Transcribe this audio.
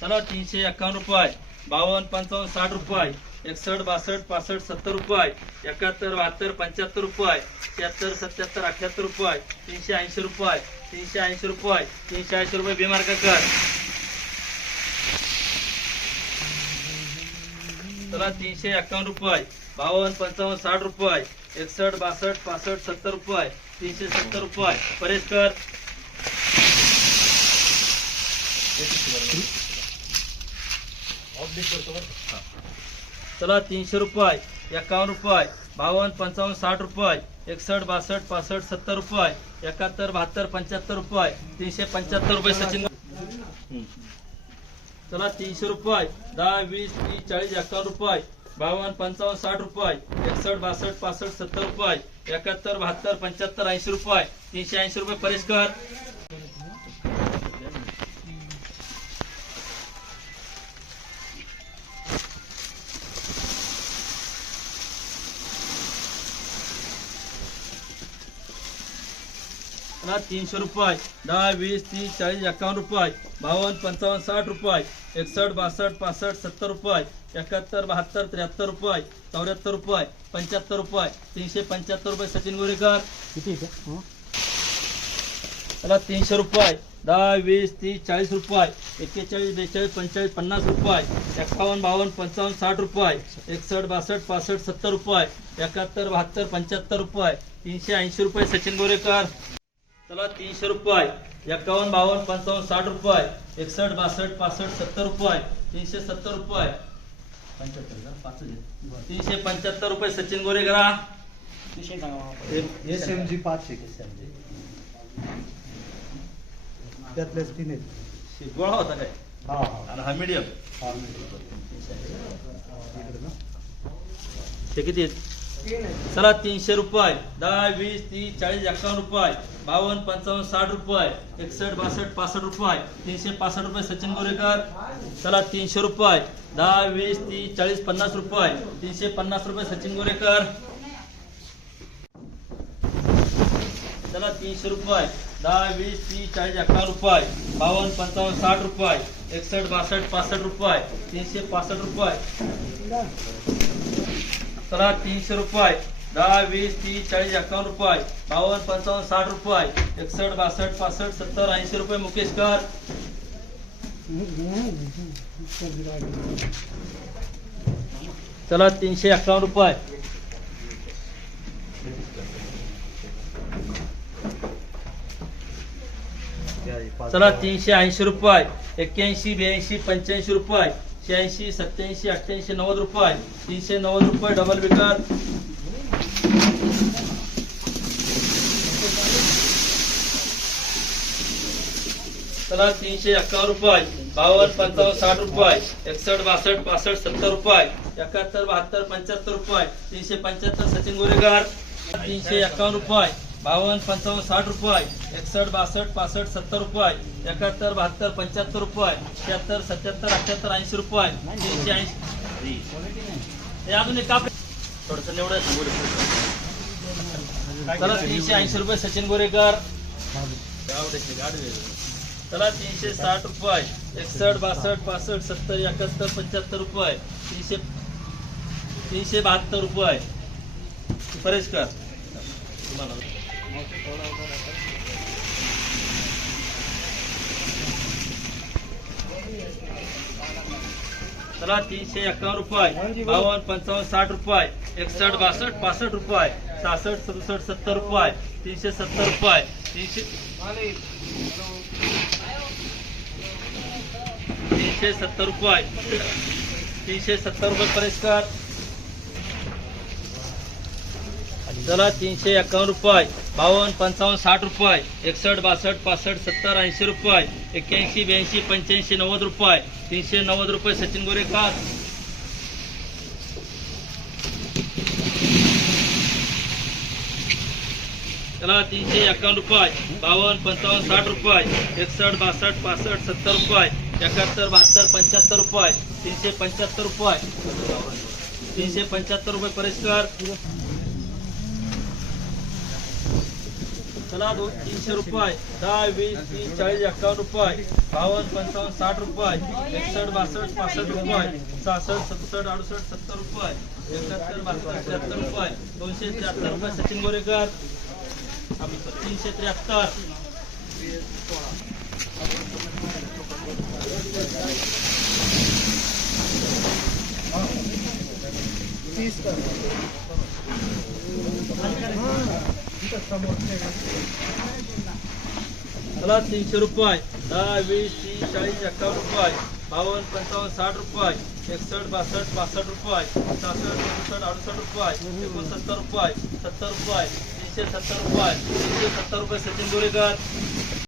चला तीनशे एक्कावन्न रुपये. बावन्न पंचावन्न साठ रुपये. एकसष्ट बासष्ट पासष्ट सत्तर रुपये. एकाहत्तर बहात्तर पंच्याहत्तर रुपये. शहात्तर सत्याहत्तर अठ्याहत्तर रुपये. तीनशे ऐंशी रुपये. तीनशे ऐंशी रुपये. तीनशे ऐंशी रुपये बिमार्क कर. चला तीनशे एक्कावन्न रुपये. बावन्न पंचावन्न साठ रुपये. एकसष्ट बासष्ट पासष्ट सत्तर रुपये. तीनशे सत्तर रुपये. परेश कर. चला तीनशे रुपये एकावन्न रुपये बावन्न पंचावन्न साठ रुपये एकसष्ट बासष्ट पासष्ट सत्तर रुपये एकाहत्तर बहात्तर पंच्याहत्तर रुपये तीनशे पंच्याहत्तर रुपये सचिन चला तीनशे रुपये दहा वीस तीस चाळीस एकावन्न रुपये बावन्न पंचावन्न साठ रुपये एकसष्ट बासष्ट पासष्ट सत्तर रुपये एकाहत्तर बहात्तर पंच्याहत्तर ऐंशी रुपये तीनशे ऐंशी रुपये परेश कर पुन्हा तीनशे रुपये दहा वीस तीस चाळीस एकावन्न रुपये बावन्न पंचावन्न साठ रुपये एकसष्ट बासष्ट पासष्ट सत्तर रुपये एकाहत्तर बहात्तर त्र्याहत्तर रुपये चौऱ्याहत्तर रुपये पंच्याहत्तर रुपये तीनशे पंच्याहत्तर रुपये सचिन गोरेकर. किती चला तीनशे रुपये दहा वीस तीस चाळीस रुपये एक्केचाळीस बेचाळीस पंचेचाळीस पन्नास रुपये एकावन्न बावन्न पंचावन्न साठ रुपये एकसष्ट बासष्ट पासष्ट सत्तर रुपये एकाहत्तर बहात्तर पंच्याहत्तर रुपये तीनशे ऐंशी रुपये सचिन गोरेकर. चला तीनशे रुपये. एकावन्न बावन्न पंचावन्न साठ रुपये. एकसष्ट बासष्ट पासष्ट सत्तर रुपये. तीनशे सत्तर रुपये. पंच्याहत्तर. तीनशे पंच्याहत्तर रुपये सचिन गोरेकरा विषय सांगा एस एम जी पाचशे एस एम जी त्यातलेच तीन आहेत. शिकवण होता काय? आणि हा मीडियम हा ते किती आहेत? चला तीनशे रुपये दहा वीस तीस चाळीस एकावन्न रुपये बावन्न पंचावन्न साठ रुपये एकसष्ट बासष्ट पासष्ट रुपये तीनशे पासष्ट रुपये सचिन गोरेकर. चला तीनशे रुपये दहा वीस तीस चाळीस पन्नास रुपये तीनशे पन्नास रुपये सचिन गोरेकर. चला तीनशे रुपये दहा वीस तीस चाळीस अकरा रुपये बावन्न पंचावन्न साठ रुपये एकसष्ट बासष्ट पासष्ट रुपये तीनशे पासष्ट रुपये. चला तीनशे रुपये दहा वीस तीस चाळीस एकावन्न रुपये बावन्न पंचावन्न साठ रुपये एकसष्ट बासष्ट पासष्ट सत्तर ऐंशी रुपये मुकेश कर. चला तीनशे एकावन्न रुपये. चला तीनशे ऐंशी रुपये एक्क्याऐंशी ब्याऐंशी पंच्याऐंशी रुपये. शहाऐंशी सत्याऐंशी अठ्ठ्याऐंशी नव्वद रुपये. तीनशे नव्वद रुपये डबल विकत. चला तीनशे एक्कावन्न रुपये. बावन्न पंचावन्न साठ रुपये. एकसष्ट बासष्ट पासष्ट सत्तर रुपये. एकाहत्तर बहात्तर पंच्याहत्तर रुपये. तीनशे पंच्याहत्तर सचिन गोरेकर. तीनशे एक्कावन्न रुपये. बावन्न पंचावन्न साठ रुपये एकसष्ट बासष्ट पासष्ट सत्तर रुपये एकाहत्तर बहात्तर पंच्याहत्तर रुपये शहात्तर सत्याहत्तर अठ्याहत्तर ऐंशी रुपये तीनशे ऐंशी. अजून एक काप थोडस निवड चला तीनशे ऐंशी रुपये सचिन गोरेकर चला तीनशे साठ रुपये एकसष्ट बासष्ट पासष्ट सत्तर एकाहत्तर पंच्याहत्तर रुपये तीनशे तीनशे बहात्तर रुपये. परेश कर. तुम्हाला चला तीनशे एक्कावन्न रुपये. बावन्न पंचावन्न साठ रुपये. एकसष्ट बासष्ट पासष्ट रुपये. सहासष्ट सदुसष्ट सत्तर रुपये. तीनशे सत्तर रुपये. तीनशे तीनशे सत्तर रुपये. तीनशे सत्तर रुपये परिष्कार. चला तीनशे एक्कावन्न रुपये. बावन्न पंचावन्न साठ रुपये एकसष्ट बासष्ट पासष्ट सत्तर ऐंशी रुपये एक्क्याऐंशी ब्याऐंशी पंच्याऐंशी नव्वद रुपये तीनशे नव्वद रुपये सचिन गोरेकर चला तीनशे एकावन्न रुपये बावन्न पंचावन्न साठ रुपये एकसष्ट बासष्ट पासष्ट सत्तर रुपये एकाहत्तर बहात्तर पंच्याहत्तर रुपये तीनशे पंच्याहत्तर रुपये. तीनशे पंच्याहत्तर रुपये परिष्कार. चला दोन तीनशे रुपये दहा वीस तीस चाळीस एक्कावन्न रुपये बावन्न पंचावन्न साठ रुपये एकसष्ट बासष्ट पासष्ट रुपये सहासष्ट सत्तर अडुसष्ट सत्तर रुपये एकाहत्तर बासष्ट त्र्याहत्तर रुपये दोनशे त्र्याहत्तर रुपये सचिन गोरेकर तीनशे त्र्याहत्तर. तीस कर चला तीनशे रुपये दहा वीस तीस चाळीस एक्कावन्न रुपये बावन्न पंचावन्न साठ रुपये एकसष्ट बासष्ट पासष्ट रुपये सहासष्ट सदुसष्ट अडुसष्ट रुपये एकोणसत्तर रुपये सत्तर रुपये तीनशे सत्तर रुपये तीनशे सत्तर रुपये सचिन गोरेकर.